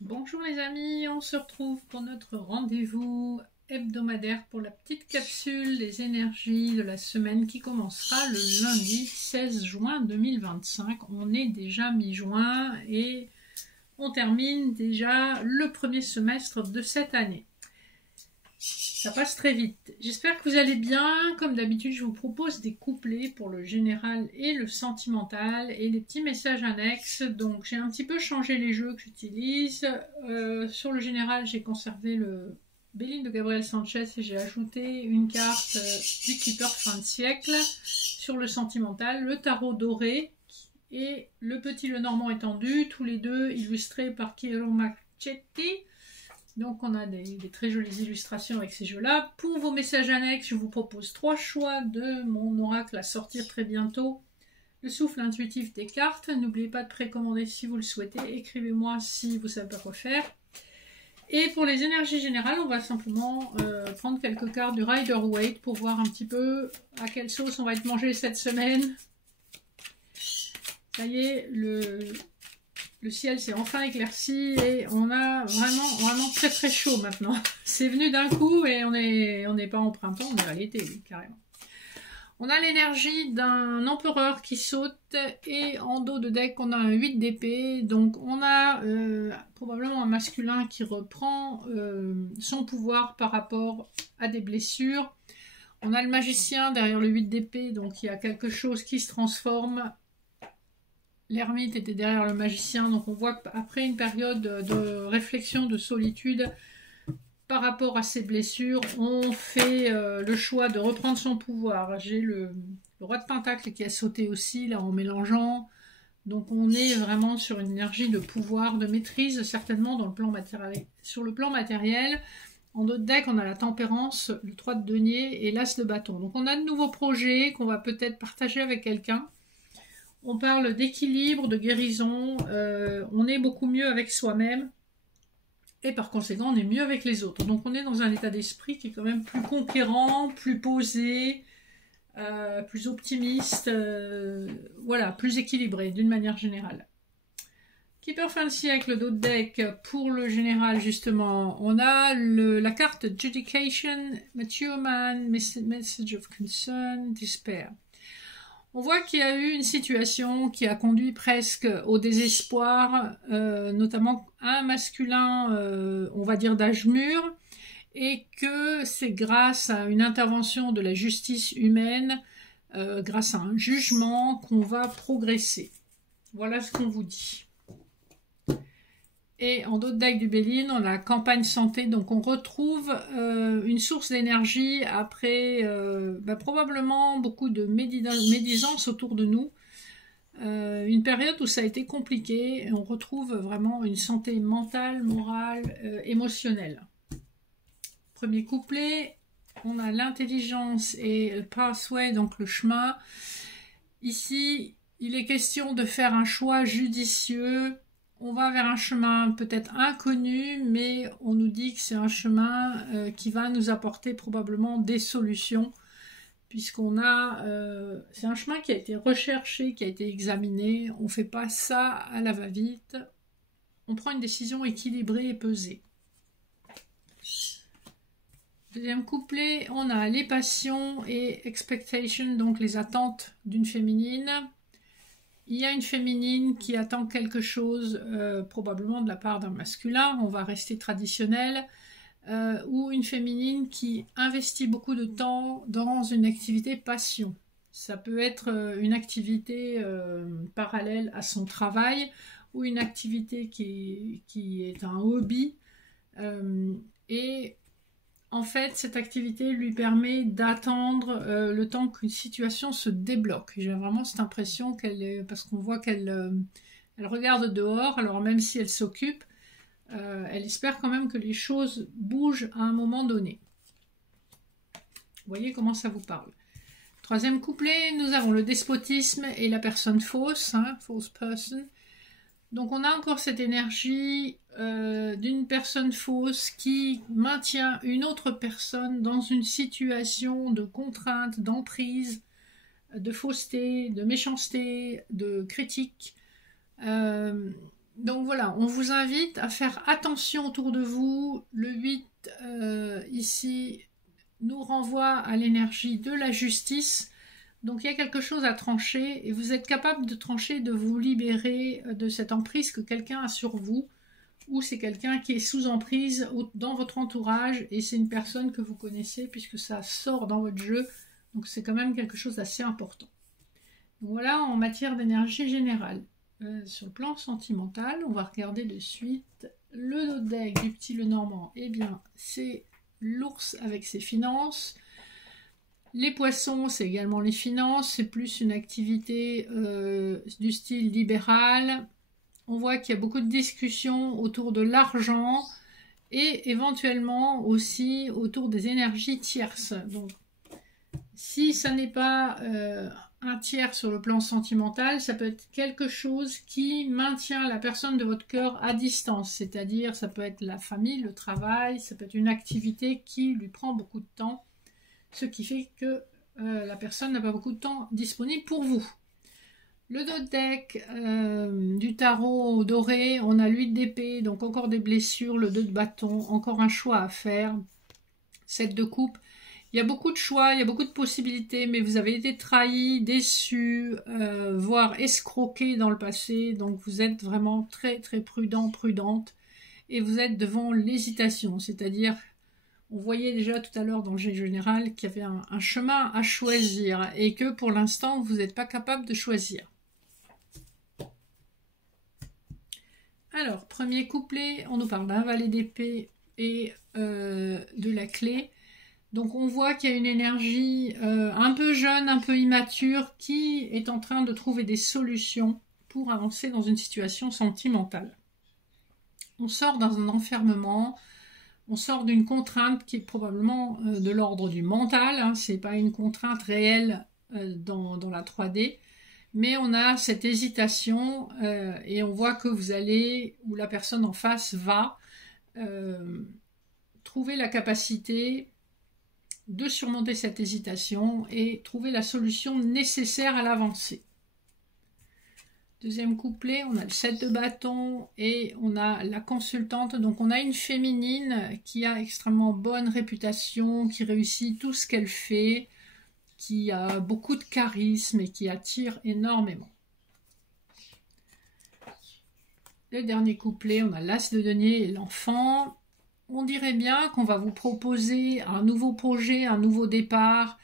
Bonjour les amis, on se retrouve pour notre rendez-vous hebdomadaire pour la petite capsule des énergies de la semaine qui commencera le lundi 16 juin 2025. On est déjà mi-juin et on termine déjà le premier semestre de cette année. Ça passe très vite. J'espère que vous allez bien. Comme d'habitude, je vous propose des couplets pour le général et le sentimental et des petits messages annexes. Donc j'ai un petit peu changé les jeux que j'utilise. Sur le général, j'ai conservé le Béline de Gabriel Sanchez et j'ai ajouté une carte du Keeper fin de siècle. Sur le sentimental, le tarot doré et le petit Lenormand étendu, tous les deux illustrés par Chiaro Marchetti. Donc on a des très jolies illustrations avec ces jeux-là. Pour vos messages annexes, je vous propose 3 choix de mon oracle à sortir très bientôt. Le souffle intuitif des cartes. N'oubliez pas de précommander si vous le souhaitez. Écrivez-moi si vous savez pas quoi faire. Et pour les énergies générales, on va simplement prendre quelques cartes du Rider-Waite pour voir un petit peu à quelle sauce on va être mangé cette semaine. Ça y est, le ciel s'est enfin éclairci et on a vraiment très très chaud maintenant. C'est venu d'un coup et on n'est pas en printemps, on est à l'été, oui, carrément. On a l'énergie d'un empereur qui saute et en dos de deck on a un 8 d'épée. Donc on a probablement un masculin qui reprend son pouvoir par rapport à des blessures. On a le magicien derrière le 8 d'épée, donc il y a quelque chose qui se transforme. L'ermite était derrière le magicien, donc on voit qu'après une période de réflexion, de solitude par rapport à ses blessures, on fait le choix de reprendre son pouvoir. J'ai le roi de pentacle qui a sauté aussi, là en mélangeant. Donc on est vraiment sur une énergie de pouvoir, de maîtrise, certainement dans le plan matériel. Sur le plan matériel, en d'autres decks, on a la tempérance, le 3 de denier et l'as de bâton. Donc on a de nouveaux projets qu'on va peut-être partager avec quelqu'un. On parle d'équilibre, de guérison, on est beaucoup mieux avec soi-même et par conséquent on est mieux avec les autres. Donc on est dans un état d'esprit qui est quand même plus conquérant, plus posé, plus optimiste, voilà, plus équilibré d'une manière générale. Keeper fin de siècle d'autres decks pour le général justement, on a la carte Judication, Mature Man, Message of Concern, Despair. On voit qu'il y a eu une situation qui a conduit presque au désespoir, notamment un masculin, on va dire d'âge mûr, et que c'est grâce à une intervention de la justice humaine, grâce à un jugement, qu'on va progresser. Voilà ce qu'on vous dit. Et en d'autres decks du Béline, on a la campagne santé, donc on retrouve une source d'énergie après probablement beaucoup de médisance autour de nous. Une période où ça a été compliqué, et on retrouve vraiment une santé mentale, morale, émotionnelle. Premier couplet, on a l'intelligence et le pathway, donc le chemin. Ici, il est question de faire un choix judicieux. On va vers un chemin peut-être inconnu, mais on nous dit que c'est un chemin qui va nous apporter probablement des solutions, puisqu'on a... c'est un chemin qui a été recherché, qui a été examiné. On ne fait pas ça à la va-vite. On prend une décision équilibrée et pesée. Deuxième couplet, on a les passions et expectation, donc les attentes d'une féminine. Il y a une féminine qui attend quelque chose, probablement de la part d'un masculin, on va rester traditionnel, ou une féminine qui investit beaucoup de temps dans une activité passion. Ça peut être une activité parallèle à son travail, ou une activité qui est un hobby, et en fait, cette activité lui permet d'attendre le temps qu'une situation se débloque. J'ai vraiment cette impression parce qu'on voit qu'elle regarde dehors, alors même si elle s'occupe, elle espère quand même que les choses bougent à un moment donné. Vous voyez comment ça vous parle. Troisième couplet, nous avons le despotisme et la personne fausse, false person. Donc on a encore cette énergie d'une personne fausse qui maintient une autre personne dans une situation de contrainte, d'emprise, de fausseté, de méchanceté, de critique. Donc voilà, on vous invite à faire attention autour de vous. Le 8, ici, nous renvoie à l'énergie de la justice. Donc il y a quelque chose à trancher et vous êtes capable de trancher, de vous libérer de cette emprise que quelqu'un a sur vous, ou c'est quelqu'un qui est sous emprise dans votre entourage et c'est une personne que vous connaissez puisque ça sort dans votre jeu. Donc c'est quand même quelque chose d'assez important. Donc voilà en matière d'énergie générale. Sur le plan sentimental, on va regarder de suite le dos de deck du petit Lenormand. Eh bien, c'est l'ours avec ses finances. Les poissons, c'est également les finances. C'est plus une activité du style libéral. On voit qu'il y a beaucoup de discussions autour de l'argent et éventuellement aussi autour des énergies tierces. Donc, si ça n'est pas un tiers sur le plan sentimental, ça peut être quelque chose qui maintient la personne de votre cœur à distance, c'est-à-dire ça peut être la famille, le travail, ça peut être une activité qui lui prend beaucoup de temps, ce qui fait que la personne n'a pas beaucoup de temps disponible pour vous. Le dos de deck du tarot doré, on a l'huile d'épée, donc encore des blessures, le 2 de bâton, encore un choix à faire, 7 de coupe. Il y a beaucoup de choix, il y a beaucoup de possibilités, mais vous avez été trahi, déçu, voire escroqué dans le passé. Donc vous êtes vraiment très très prudent, prudente. Et vous êtes devant l'hésitation. C'est-à-dire, on voyait déjà tout à l'heure dans le jet général qu'il y avait un chemin à choisir. Et que pour l'instant, vous n'êtes pas capable de choisir. Alors, premier couplet, on nous parle d'un valet d'épée et de la clé. Donc on voit qu'il y a une énergie un peu jeune, un peu immature, qui est en train de trouver des solutions pour avancer dans une situation sentimentale. On sort dans un enfermement, on sort d'une contrainte qui est probablement de l'ordre du mental, hein, c'est pas une contrainte réelle dans la 3D, mais on a cette hésitation et on voit que vous allez, ou la personne en face va, trouver la capacité de surmonter cette hésitation et trouver la solution nécessaire à l'avancée. Deuxième couplet, on a le 7 de bâton et on a la consultante. Donc on a une féminine qui a extrêmement bonne réputation, qui réussit tout ce qu'elle fait, qui a beaucoup de charisme et qui attire énormément. Le dernier couplet, on a l'as de denier et l'enfant. On dirait bien qu'on va vous proposer un nouveau projet, un nouveau départ.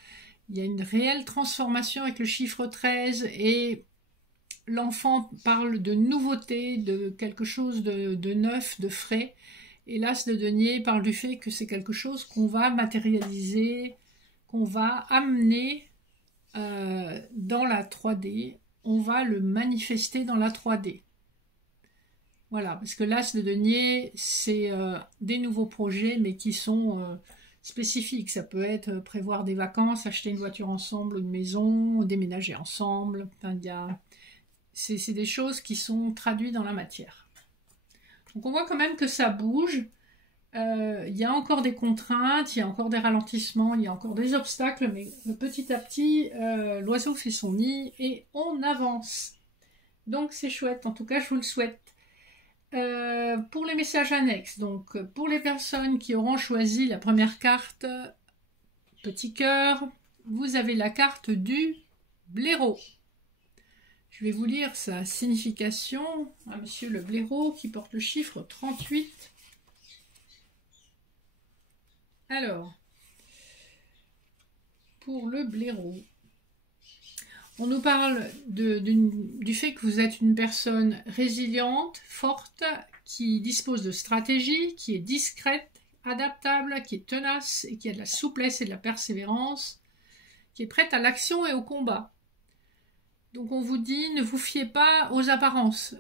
Il y a une réelle transformation avec le chiffre 13 et l'enfant parle de nouveauté, de quelque chose de neuf, de frais. Et l'as de denier parle du fait que c'est quelque chose qu'on va matérialiser, qu'on va amener dans la 3D. On va le manifester dans la 3D. Voilà, parce que l'as de denier, c'est des nouveaux projets, mais qui sont spécifiques. Ça peut être prévoir des vacances, acheter une voiture ensemble, une maison, déménager ensemble. Enfin, c'est des choses qui sont traduites dans la matière. Donc on voit quand même que ça bouge. Il y a encore des contraintes, il y a encore des ralentissements, il y a encore des obstacles, mais petit à petit, l'oiseau fait son nid et on avance. Donc c'est chouette, en tout cas je vous le souhaite. Pour les messages annexes, donc pour les personnes qui auront choisi la première carte, petit cœur, vous avez la carte du blaireau. Je vais vous lire sa signification à monsieur le blaireau qui porte le chiffre 38. Alors, pour le blaireau, on nous parle du fait que vous êtes une personne résiliente, forte, qui dispose de stratégie, qui est discrète, adaptable, qui est tenace et qui a de la souplesse et de la persévérance, qui est prête à l'action et au combat. Donc on vous dit, ne vous fiez pas aux apparences.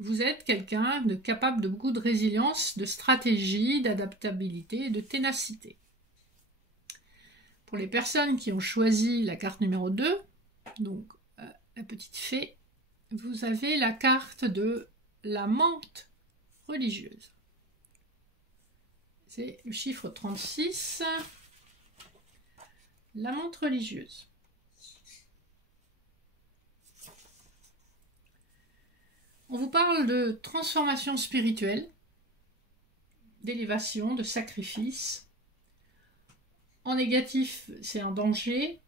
Vous êtes quelqu'un de capable de beaucoup de résilience, de stratégie, d'adaptabilité et de ténacité. Pour les personnes qui ont choisi la carte numéro 2, donc la petite fée, vous avez la carte de la menthe religieuse. C'est le chiffre 36, la menthe religieuse. On vous parle de transformation spirituelle, d'élévation, de sacrifice. En négatif, c'est un danger.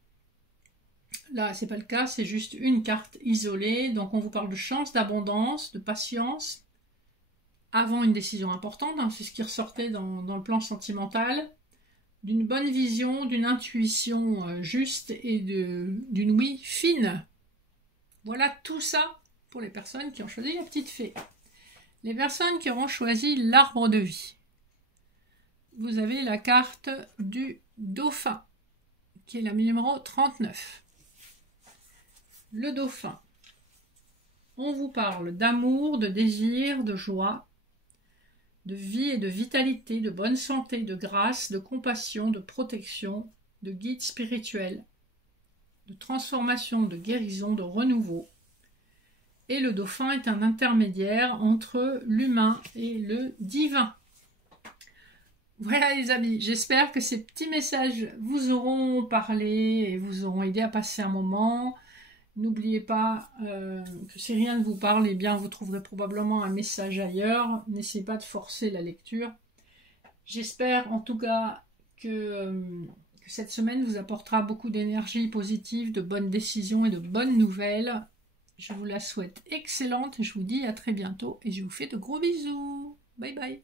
Là, c'est pas le cas, c'est juste une carte isolée. Donc, on vous parle de chance, d'abondance, de patience, avant une décision importante. Hein, c'est ce qui ressortait dans le plan sentimental. D'une bonne vision, d'une intuition juste et d'une ouïe fine. Voilà tout ça pour les personnes qui ont choisi la petite fée. Les personnes qui auront choisi l'arbre de vie. Vous avez la carte du dauphin, qui est la numéro 39. Le dauphin. On vous parle d'amour, de désir, de joie, de vie et de vitalité, de bonne santé, de grâce, de compassion, de protection, de guide spirituel, de transformation, de guérison, de renouveau. Et le dauphin est un intermédiaire entre l'humain et le divin. Voilà les amis, j'espère que ces petits messages vous auront parlé et vous auront aidé à passer un moment. N'oubliez pas que si rien ne vous parle, eh bien vous trouverez probablement un message ailleurs. N'essayez pas de forcer la lecture. J'espère en tout cas que cette semaine vous apportera beaucoup d'énergie positive, de bonnes décisions et de bonnes nouvelles. Je vous la souhaite excellente. Je vous dis à très bientôt et je vous fais de gros bisous. Bye bye.